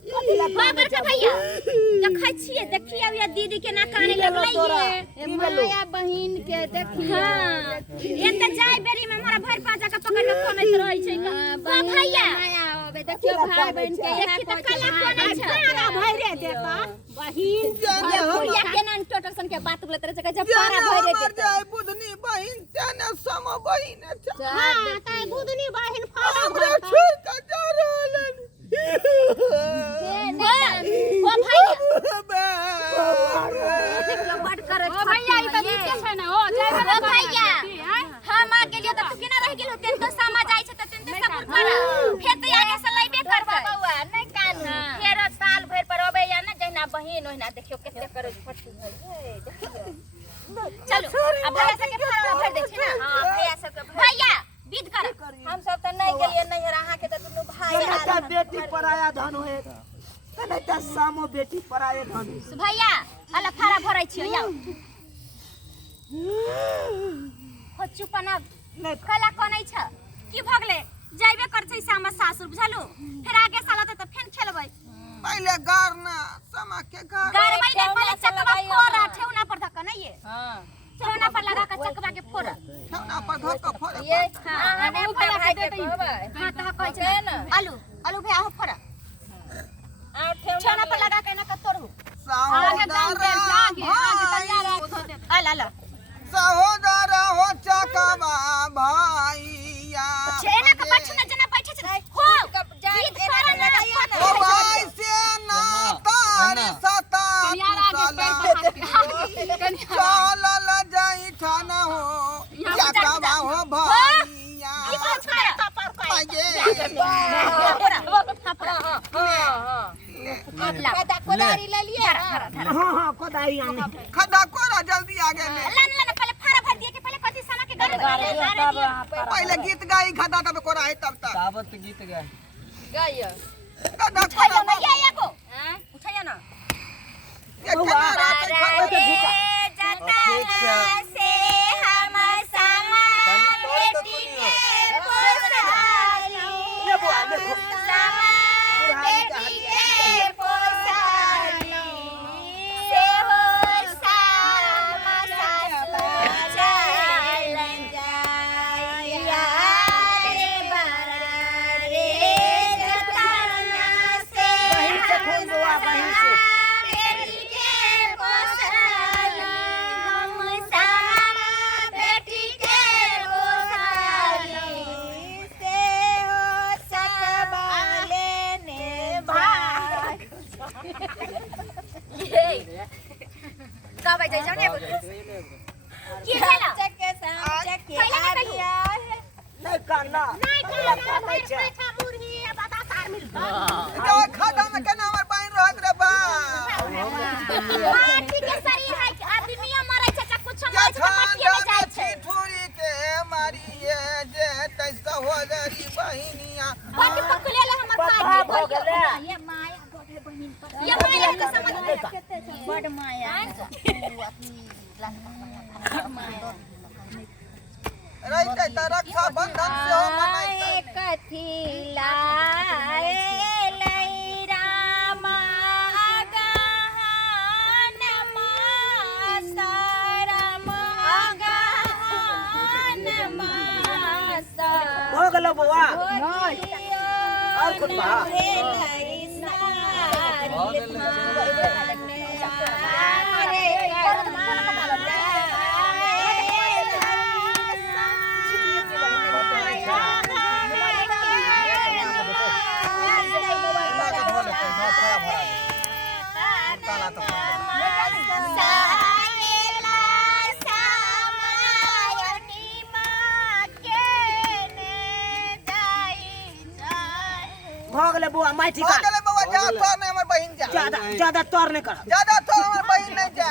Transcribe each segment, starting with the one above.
भैया देखै छियै देखिए अब दीदी के ना काने लगलै माया बहिन के देखिए एते जाय बेरी में हमरा भर पाजा के पकड़ के कोनैत रहै छै का भैया माया होबे देखियो भाई बहन के देखि त कला कोनै छै पारा भइरे देता बहिन भैया के नान टोटल सन के बात बोलत रहे छै जब पारा भइरे देता बुधनी बहिन तने सम बहिन छै हां त बुधनी बहिन फाड़ा हमरा छोड़ के जा रहलन ओ भैया बट करे ओ भैया ई त नीचे छै ना ओ जाय ओ भैया हम आ गेलियो त तू केना रह गेलो तेन तो सामा जाय छै त तेन तो सब कर फेर त आगे से लइबे करबा बौआ नै कान फेर साल भर पर अबे या ना जहिना बहिन ओहिना देखियो केते करे फटू है देखियो चलो अब भैया सब के फाड़ा भर दे छै ना हां भैया सब के भैया विद कर हम सब त नै गेलिए नैहर अहाँ के त दुनु भाई आ बेटी पराया धन होए तने त सामो बेटी पराया धन भैया अला फाड़ा भरै छियो या हो चुपना नै कला कोनै छ की भगले जाइबे कर छै सामा सासुर बुझालु फिर आगे साला त फेन खेलबै पहले गारना समा के गार गारबै ने पहले चकवा फोड़ा ठेउना पर धक्का नै ये हां ठेउना पर लगा के चकवा के फोड़ा ठेउना पर धक्का फोड़ा ये हां हमें फोड़ा भाई के कहबै हां त कहै छै आलू आलू भैया हो फोड़ा आ ठेउना पर लगा के ना क तोड़ू आगे काम के आगे तैयार है आ ला सहोदर हो चकवा भैया छेना के पाछू न जना बैठे छै हो जीत कर लगाइए ना ओ भाई से ना तार सता चल ल जाई ठाना हो कोदारी ले लिए हां कोदारी आने खड्डा कोरा जल्दी आगे ले ला पहले फारा भर दिए कि पहले कथी समा के पहले गीत गाई खड्डा तब कोरा है तब तक दावत गीत गाय खड्डा उठाइयो कोरा ना ये को उठाइयो ना ये केना रात खड्डा जताला से हम समा बेटी के पोसाली ले बुआ देखो समा बेटी के पोसाली से हो समा सासुर चलन जाया रे बारा रे जताना से बहन से खून बुआ बहन से बेटी के पोसाली हम समा बेटी के पोसाली से हो सकबाले ने भाग का बजे जाओ ने की भेला चक्के चक्के आरिया नहीं करना नहीं करना पैसा मुर्गी बाबा सार मिलता जो खड्डा में केना हमर बहन रहत रे बा माटी के शरीर है कि आदमी मरै छै कुछ या मरै छै माटी में जाय छै ठोरी के मारिए जे तै सहोदरी बहिनिया बट पकले ले हमर पक्का भाई भऽ गेलै ये माया गोठे बहिन पर ये माया के समझ बड़ माया रहते त रक्षा बंधन से हो मनाई कथी लाए लई रामा गहन मासरम गहन मासर हो गेलो बुआ और कुछ बा हो गेले बुआ माटी हो का गेले बाबा जा तो नहीं हमर बहिन जा ज्यादा तोर नहीं कर ज्यादा तो हमर बहिन नहीं जा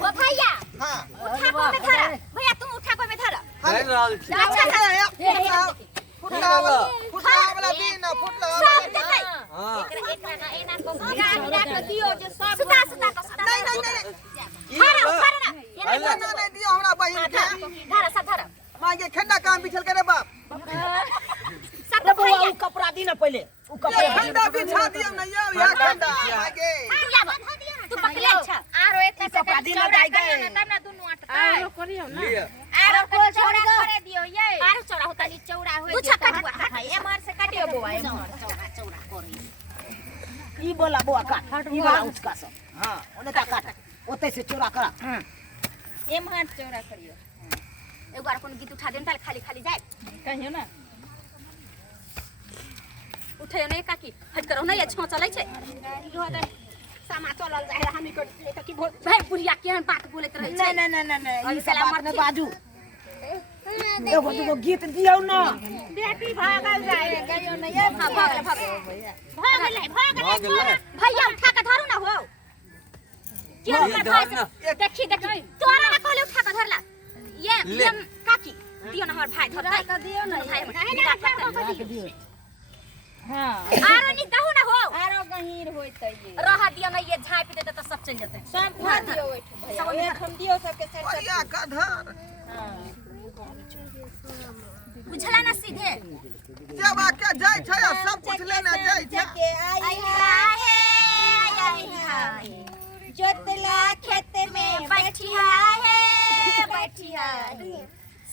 ओ भैया हां उठा को में धरा भैया तुम उठा को में धरा चल रहल छी अच्छा फुटला वाला दिन फुटला सब वाला देखै हां एकरा ना एना को गिरा के दियो जे सब सुता नहीं नहीं नहीं धरा धरा ना नहीं नहीं दियो हमरा बहिन के धरा सब धरा मांगे खड्डा काम बिछल करे बाप सब रे बुआ भैया उ कपड़ा दी ना पहले उ ये कपड़ा खड्डा बिछा दियो ना यो या खड्डा मांगे तू पकले अच्छा आरो एतना कपड़ा दी ना दाई गए तब ना दुनु अटका लिए आरो को चौड़ा करे दियो ये आरो चौड़ा होता नी चौड़ा होय तू छक्का हुआ एमर से काटियो बुआ एमर चौड़ा चौड़ा करी ई बोला बुआ काट ई बोला उसका सब हां ओने ता काट ओते से चोरा करा एमर चौड़ा करियो एक बार कोन गीत उठा देन ताल खाली खाली जाए कहियो ना उठैयो नै काकी हट करो नै छ चलै छै इहो त सामा चलल जाय हामी को त की भाई बुढ़िया केहन बात बोलैत रहै छै नहीं नहीं नहीं नहीं ई सब बात में बाजू एगो दुगो गीत दियौ ना बेटी भागल जाय गयो नै हां भागले भैया उठा के धरू ना हो के भाई देखी देखी तोरा ना कहले उठा के धरला ये काकी दियो ना हमर भाई धर दियो ना भाई दियो हां आरो नी कहू ना हो आरो गहीर होइतै ये रहा दियो ना ये झाँपि देते त सब चल जते सब खा दियो ओठम भैया हम दियो सबके सेट बढ़िया का धर बुझला ना सीधे जब आके जाय छै सब कुछ लेना जाय छै आई हाय जोतला खेत में बैठिया है बैठिया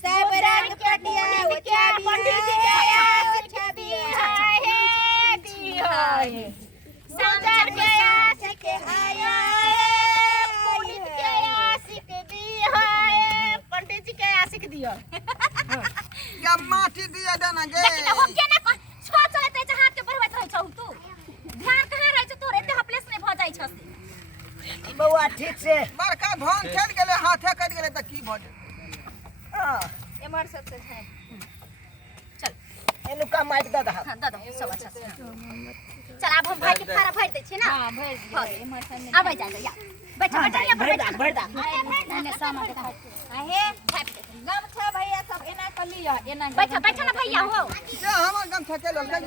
सब रंग पटिया उठा पंडित जी के समझर के आशिक आया है पंडित के आशिक दिया है पंडित जी के आशिक दियो या माटी दिया देना गे लेकिन हो के ना छो चलते छ हाथ के बढ़बैत रहै छौ तू ध्यान कहां रहै छ तोरे एते हपलेस नै भ जाय छस बउआ ठीक से बड़का धान चल गेले हाथे कट गेले त की भ जाय एमर सब से है चल एनु का माइक द दह हां दो सब अच्छा से चल अब हम भाई के फारा भर दे छी ना हां भर दे इमर से नहीं आबै जा या बैठा भर दा ने सामा देखा आहे गम छ भैया सब एना कर लियो एना बैठा ना भैया हो ये हमर गम छके लल के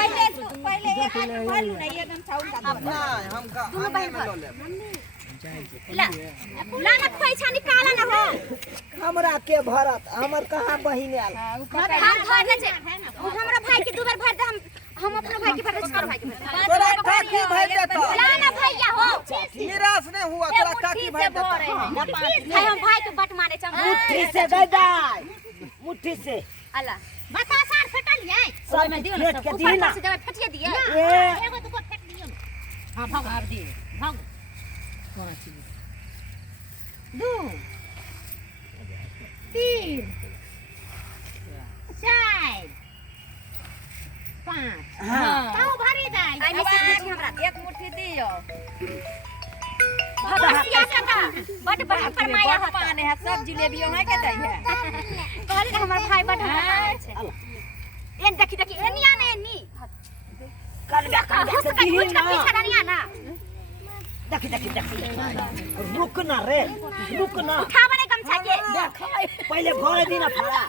आइए छ पहले एक हाथ भर लू ना ये गम छ उनका अपना हम का हम लो ले ला ना पैसा निकाला ना हो हमरा के भरत हमर कहां बहिन आल हम भर ना हमरा भाई के दो बार भर दे हम अपने भाई के भर दे छोड़ भाई के तोरा काकी भाई देता ला ना भैया हो निराश नहीं हुआ तोरा काकी भाई देता भाई हम भाई के बट मारे छ मुट्ठी से दे दे मुट्ठी से अल्लाह बता सार फटा लिए सब में दियो ना के दी ना से जब फटिए दिए एगो दुगो फेंक दियो हां भाग हार दी भाग 2 3 4 5 हां ताऊ भरी दाई आई मिसी हमरा एक मुट्ठी दियो भगसिया का बट बट फरमाया होता पाने है सब जिलेबियों है के दई है कहली हमर भाई बट छै एन देखी एनिया ने एनी कल का कुछ का पीछे नहीं आना देखी रुक ना रे रुक ना उठा बने गमछा के पहले भर दी ना फड़ा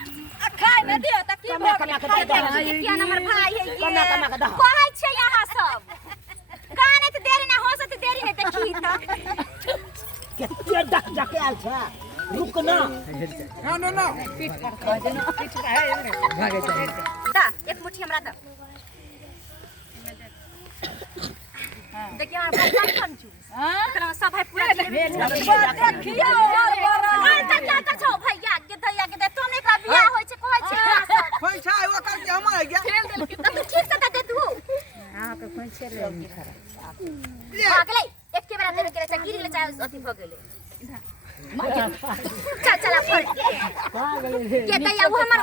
खाए न दियो त की कमा कमा के दे दे किया नंबर भाई है ये कमा के दे कहै छै यहां सब गाने त देरी ना हो सत देरी ने देखी त के डक डक आल छ रुक ना ना पीठ कर देना पीठ का है भागे जाए दा एक मुट्ठी हमरा द देखिए हमारा भाई कौन कौन चू हां कलम सब भाई पूरा देखियो और तक छौ भैया के दैया के दे तो ने का बियाह होय छै कहै छै पैसा आइवा कर के हम आ गया त तू ठीक से दे तू हां के कोन छे रे भाग ले एक के बेरा देवे के चाहे गिरी ले चाहे अथी भ गेले चल फड़ के दैया वो हमर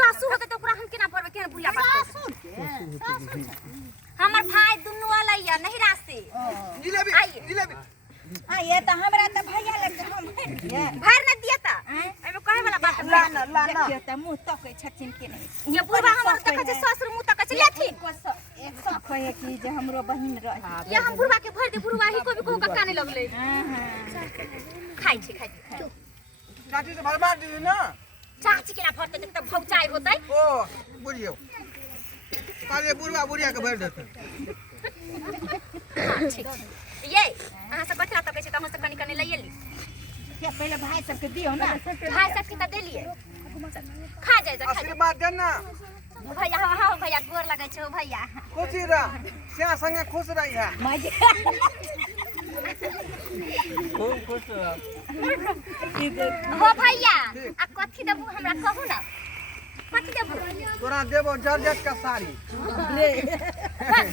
सासू होते तो पूरा हम केना भरबे केना बुढ़िया बात सासू हमर भाई दुनु वाला या नहीं रास्ते जिलेबी हां ये त हमरा त भैया लग हम भर न दिया ता एमे कहे वाला बात लाना देखियो त मुंह तकै छथिन के नहीं ये बुढ़वा हमर तक छै ससुर मुंह तक छै लेथिन एक सब कहे कि जे हमरो बहिन रह ये हम बुढ़वा के भर दे बुढ़वा ही को भी को काने लगले खाइ छै चाची से भरवा दी ना चाची के ना भरते त भौचाई होतै ओ बुझियो काले बुढ़वा बुढ़िया के भर देते ठीक ये अहाँ सब कथरा तक छै त हम सब कनी कनी लइए ली के पहले भाई सब के दियो ना भाई सब के त देलिए खा जाए जा खा आशीर्वाद देना भैया हां भैया गोर लगै छै भैया खुशी रह से संगे खुश रही है माजे खूब खुश रह हो भैया आ कथि देबू हमरा कहू ना कथि देबू तोरा देबो जर्जट का साड़ी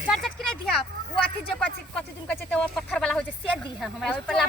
जर्जट के नहीं दिया वो अथि जो कथि दिन कहै छै त वो पत्थर वाला हो छै से दी है हमरा ओइ पर ला